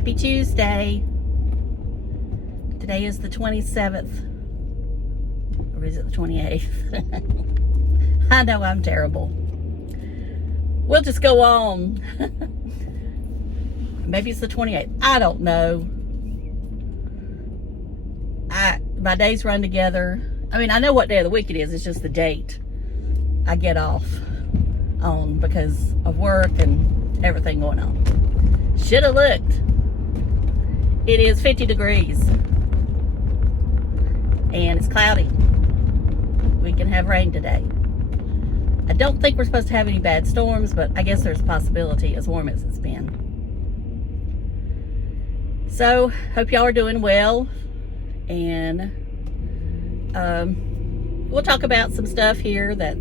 Happy Tuesday. Today is the 27th. Or is it the 28th? I know I'm terrible. We'll just go on. Maybe it's the 28th. I don't know. My days run together. I mean, I know what day of the week it is. It's just the date I get off on because of work and everything going on. Should have looked. It is 50 degrees. And it's cloudy. We can have rain today. I don't think we're supposed to have any bad storms, but I guess there's a possibility as warm as it's been. So, hope y'all are doing well. And we'll talk about some stuff here. That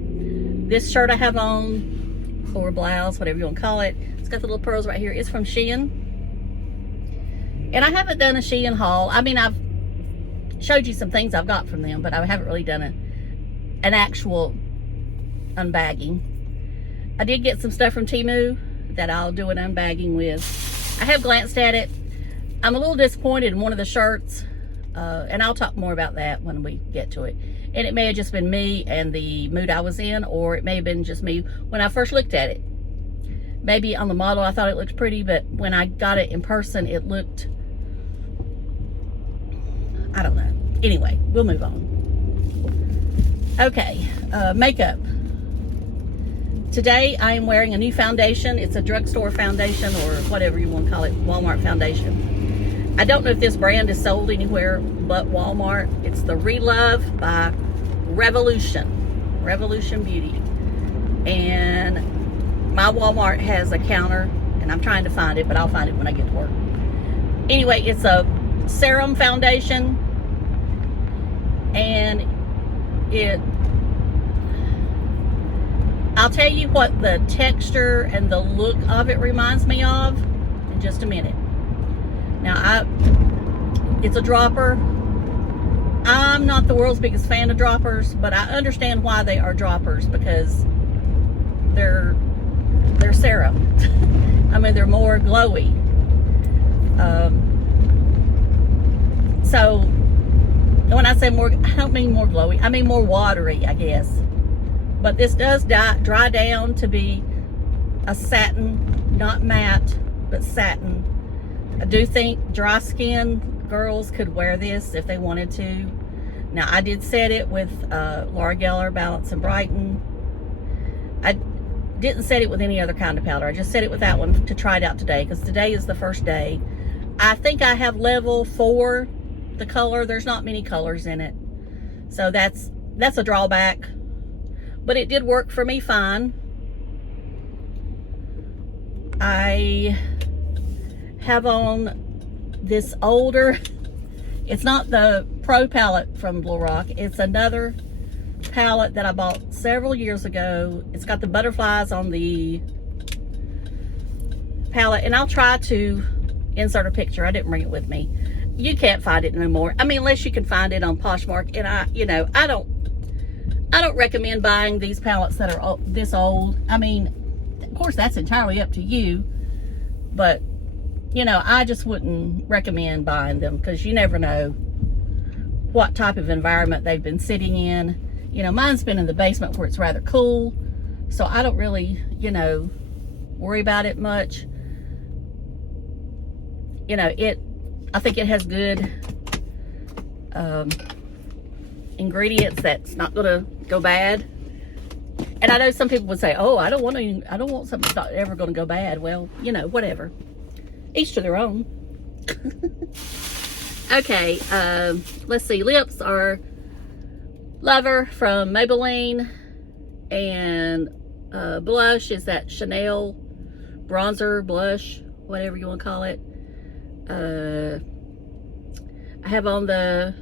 this shirt I have on, or blouse, whatever you want to call it, it's got the little pearls right here. It's from Shein. And I haven't done a Shein haul. I mean, I've showed you some things I've got from them, but I haven't really done an actual unbagging. I did get some stuff from Temu that I'll do an unbagging with. I have glanced at it. I'm a little disappointed in one of the shirts, and I'll talk more about that when we get to it. And it may have just been me and the mood I was in, or it may have been just me when I first looked at it. Maybe on the model I thought it looked pretty, but when I got it in person, it looked, I don't know. Anyway, we'll move on. Okay, makeup. Today I am wearing a new foundation. It's a drugstore foundation, or whatever you want to call it, Walmart foundation. I don't know if this brand is sold anywhere but Walmart. It's the Relove by Revolution Beauty. And my Walmart has a counter, and I'm trying to find it, but I'll find it when I get to work. Anyway, it's a Serum foundation, and I'll tell you what the texture and the look of it reminds me of in just a minute. Now, it's a dropper. I'm not the world's biggest fan of droppers, but I understand why they are droppers, because they're serum. I mean, they're more glowy. So when I say more, I don't mean more glowy. I mean more watery, I guess. But this does dry down to be a satin, not matte, but satin. I do think dry skin girls could wear this if they wanted to. Now, I did set it with L'Oreal Balance and Brighten. I didn't set it with any other kind of powder. I just set it with that one to try it out today, because today is the first day. I think I have level 4, the color. There's not many colors in it. So that's a drawback. But it did work for me fine. I have on this older, it's not the Pro Palette from Lorac, it's another palette that I bought several years ago. It's got the butterflies on the palette, and I'll try to insert a picture. I didn't bring it with me. You can't find it no more. I mean, unless you can find it on Poshmark, and I don't recommend buying these palettes that are this old. I mean, of course, that's entirely up to you, but I just wouldn't recommend buying them, because you never know what type of environment they've been sitting in. Mine's been in the basement where it's rather cool, so I don't really, worry about it much. I think it has good ingredients that's not gonna go bad. And I know some people would say, oh, I don't want something that's not ever gonna go bad. Well, whatever. Each to their own. Okay, let's see. Lips are Lover from Maybelline, and blush is that Chanel bronzer blush, whatever you want to call it. I have on the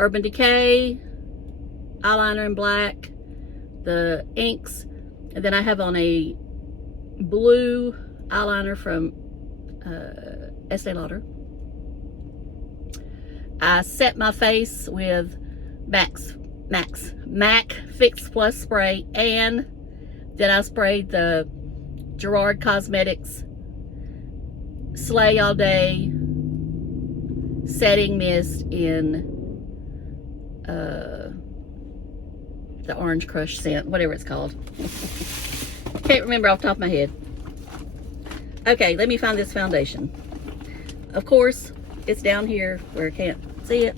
Urban Decay eyeliner in black, the inks, and then I have on a blue eyeliner from Estee Lauder. I set my face with MAC Fix Plus spray, and then I sprayed the Gerard Cosmetics Slay All Day Setting Mist in the Orange Crush scent, whatever it's called. Can't remember off the top of my head. Okay, let me find this foundation. Of course, it's down here where I can't see it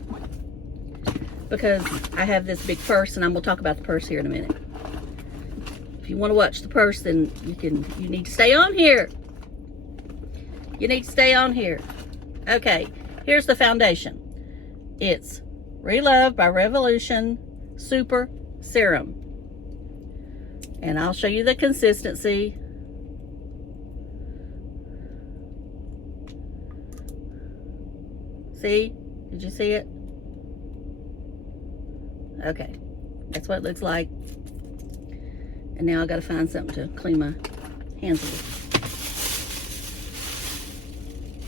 because I have this big purse, and I'm gonna talk about the purse here in a minute. If you want to watch the purse, then you need to stay on here. You need to stay on here. Okay, here's the foundation. It's Relove by Revolution Super Serum. And I'll show you the consistency. See? Did you see it? Okay. That's what it looks like. And now I gotta find something to clean my hands with.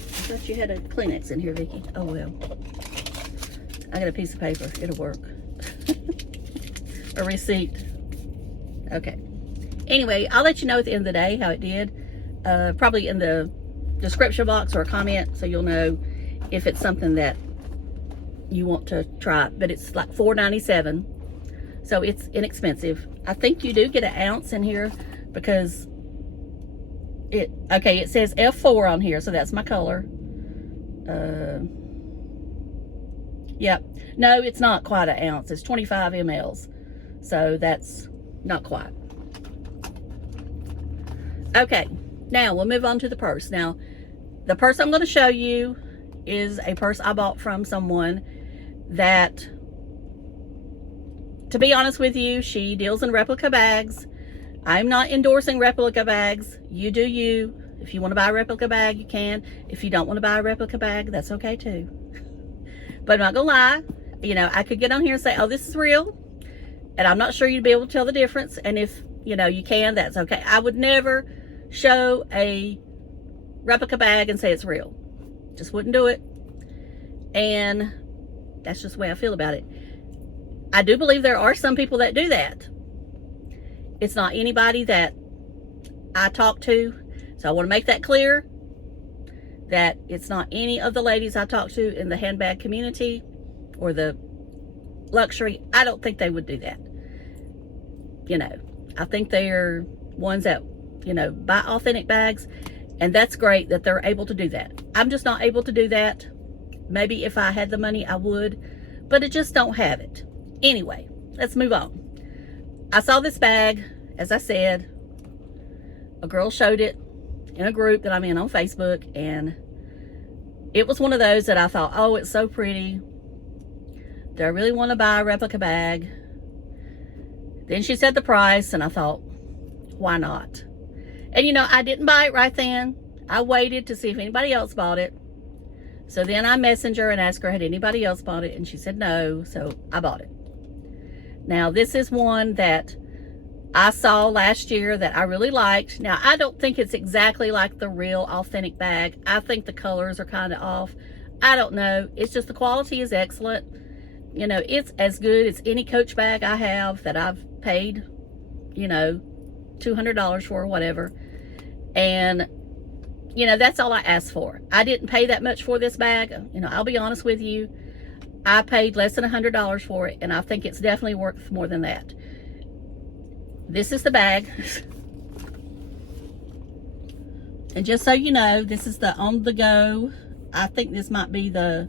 I thought you had a Kleenex in here, Vicki. Oh well. I got a piece of paper. It'll work. A receipt. Okay. Anyway, I'll let you know at the end of the day how it did. Probably in the description box or a comment, so you'll know if it's something that you want to try. But it's like $4.97, so it's inexpensive. I think you do get an ounce in here because it says F4 on here, so that's my color. Yep. No, it's not quite an ounce. It's 25 mLs. So that's not quite. Okay, now we'll move on to the purse. Now, the purse I'm going to show you is a purse I bought from someone that, to be honest with you, she deals in replica bags. I'm not endorsing replica bags. You do you. If you want to buy a replica bag, you can. If you don't want to buy a replica bag, that's okay too. But I'm not gonna lie, you know, I could get on here and say, oh, this is real, and I'm not sure you'd be able to tell the difference. And if, you know, you can, that's okay. I would never show a replica bag and say it's real. Just wouldn't do it. And that's just the way I feel about it. I do believe there are some people that do that. It's not anybody that I talk to. So I want to make that clear, that it's not any of the ladies I talk to in the handbag community or the luxury. I don't think they would do that. You know, I think they're ones that, you know, buy authentic bags, and that's great that they're able to do that. I'm just not able to do that. Maybe if I had the money, I would, but I just don't have it. Anyway, let's move on. I saw this bag, as I said, a girl showed it in a group that I'm in on Facebook, and it was one of those that I thought, oh, it's so pretty. Do I really want to buy a replica bag? Then she said the price, and I thought, why not? And you know, I didn't buy it right then. I waited to see if anybody else bought it. So then I messaged her and asked her, had anybody else bought it? And she said no, so I bought it. Now, this is one that I saw last year that I really liked. Now, I don't think it's exactly like the real authentic bag. I think the colors are kind of off. I don't know. It's just the quality is excellent. You know, it's as good as any Coach bag I have that I've paid, you know, $200 for or whatever. And, you know, that's all I asked for. I didn't pay that much for this bag. You know, I'll be honest with you. I paid less than $100 for it, and I think it's definitely worth more than that. This is the bag. And just so you know, this is the on the go. I think this might be the,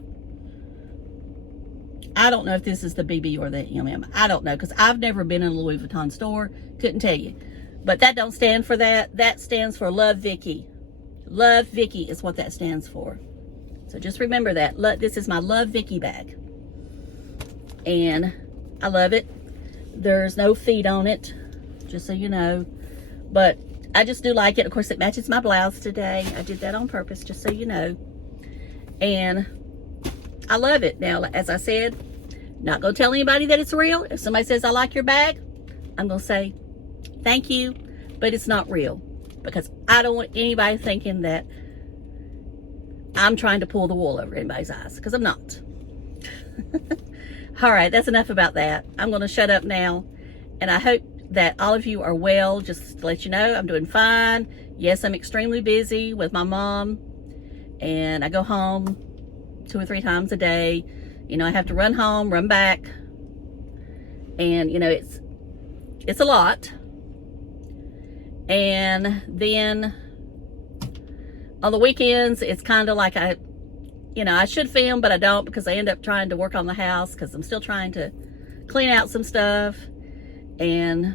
I don't know if this is the BB or the MM. I don't know, because I've never been in a Louis Vuitton store. Couldn't tell you. But that don't stand for that. That stands for Love Vicky. Love Vicky is what that stands for. So just remember that. This is my Love Vicky bag. And I love it. There's no feet on it, just so you know. But I just do like it. Of course, it matches my blouse today. I did that on purpose, just so you know. And I love it. Now, as I said, not going to tell anybody that it's real. If somebody says, I like your bag, I'm going to say, thank you, but it's not real. Because I don't want anybody thinking that I'm trying to pull the wool over anybody's eyes, because I'm not. All right, that's enough about that. I'm going to shut up now, and I hope that all of you are well. Just to let you know, I'm doing fine. Yes, I'm extremely busy with my mom and I go home 2 or 3 times a day. You know, I have to run home, run back, and you know, it's a lot. And then on the weekends, it's kind of like I should film, but I don't, because I end up trying to work on the house because I'm still trying to clean out some stuff, and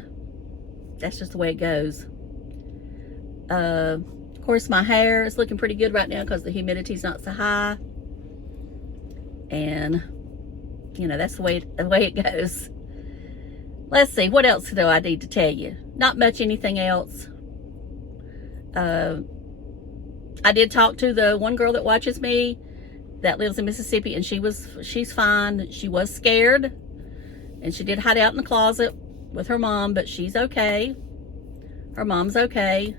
that's just the way it goes. Of course, my hair is looking pretty good right now because the humidity's not so high, and you know, that's the way it goes. Let's see, what else do I need to tell you? Not much anything else. I did talk to the one girl that watches me that lives in Mississippi, and she's fine. She was scared, and she did hide out in the closet with her mom, but she's okay. Her mom's okay,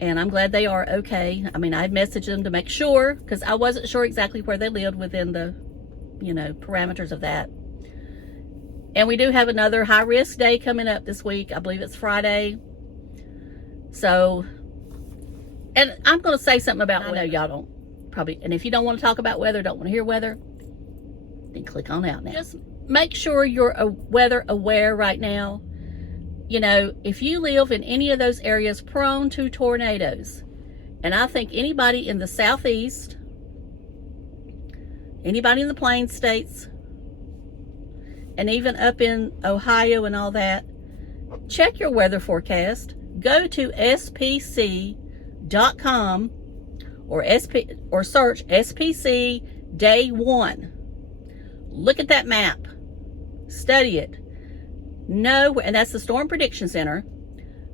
and I'm glad they are okay. I mean, I messaged them to make sure, because I wasn't sure exactly where they lived within the, you know, parameters of that. And we do have another high-risk day coming up this week. I believe it's Friday. So, and I'm going to say something about weather. I know y'all don't probably, and if you don't want to talk about weather, don't want to hear weather, then click on out now. Just make sure you're weather aware right now. You know, if you live in any of those areas prone to tornadoes, and I think anybody in the Southeast, anybody in the Plains states, and even up in Ohio and all that, check your weather forecast. Go to spc.com or search SPC Day 1. Look at that map. Study it. Know, and that's the Storm Prediction Center.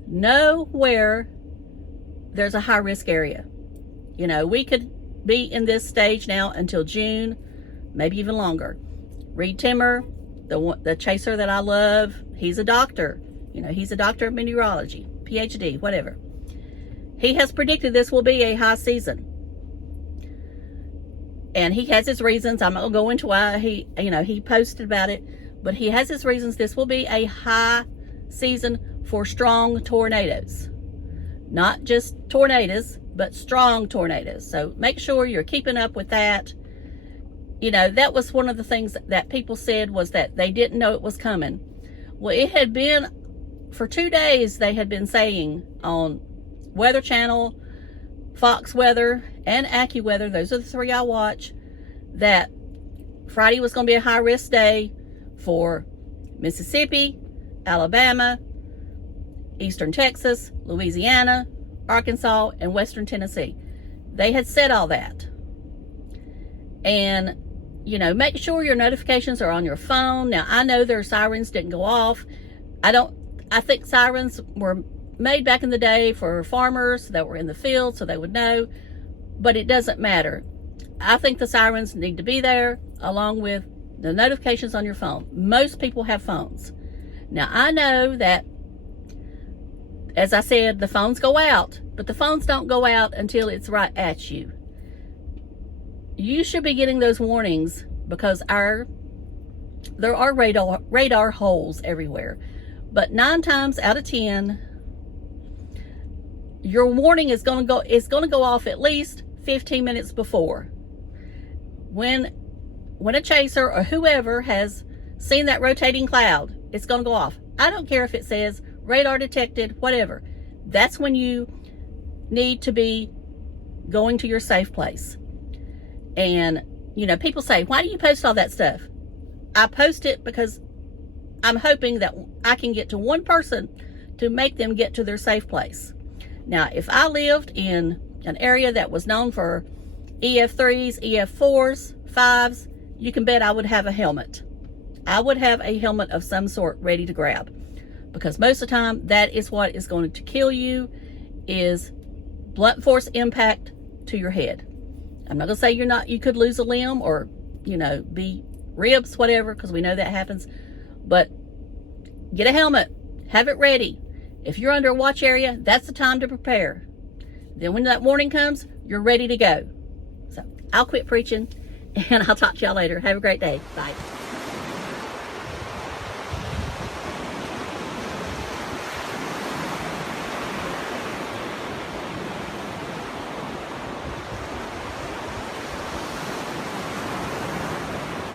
Know where there's a high-risk area. You know, we could be in this stage now until June, maybe even longer. Reed Timmer, the chaser that I love, he's a doctor. You know, he's a doctor of meteorology, PhD, whatever. He has predicted this will be a high season. And he has his reasons. I'm not going to go into why he posted about it, but he has his reasons. This will be a high season for strong tornadoes. Not just tornadoes, but strong tornadoes. So make sure you're keeping up with that. You know, that was one of the things that people said, was that they didn't know it was coming. Well, it had been, for 2 days, they had been saying on Weather Channel, Fox Weather, and AccuWeather, those are the 3 I watch, that Friday was going to be a high-risk day for Mississippi, Alabama, Eastern Texas, Louisiana, Arkansas, and Western Tennessee. They had said all that. And, you know, make sure your notifications are on your phone. Now, I know their sirens didn't go off. I think sirens were made back in the day for farmers that were in the field so they would know, but it doesn't matter. I think the sirens need to be there along with the notifications on your phone. Most people have phones. Now, I know that, as I said, the phones go out, but the phones don't go out until it's right at you. You should be getting those warnings because there are radar holes everywhere. But 9 times out of 10, your warning is going to go off at least 15 minutes before. When a chaser or whoever has seen that rotating cloud, it's going to go off. I don't care if it says radar detected, whatever. That's when you need to be going to your safe place. And, you know, people say, why do you post all that stuff? I post it because I'm hoping that I can get to one person to make them get to their safe place. Now, if I lived in an area that was known for EF3s, EF4s, 5s, you can bet I would have a helmet. I would have a helmet of some sort ready to grab. Because most of the time, that is what is going to kill you, is blunt force impact to your head. I'm not going to say you could lose a limb or, you know, be ribs, whatever, because we know that happens. But get a helmet. Have it ready. If you're under a watch area, that's the time to prepare. Then when that warning comes, you're ready to go. So I'll quit preaching, and I'll talk to y'all later. Have a great day. Bye.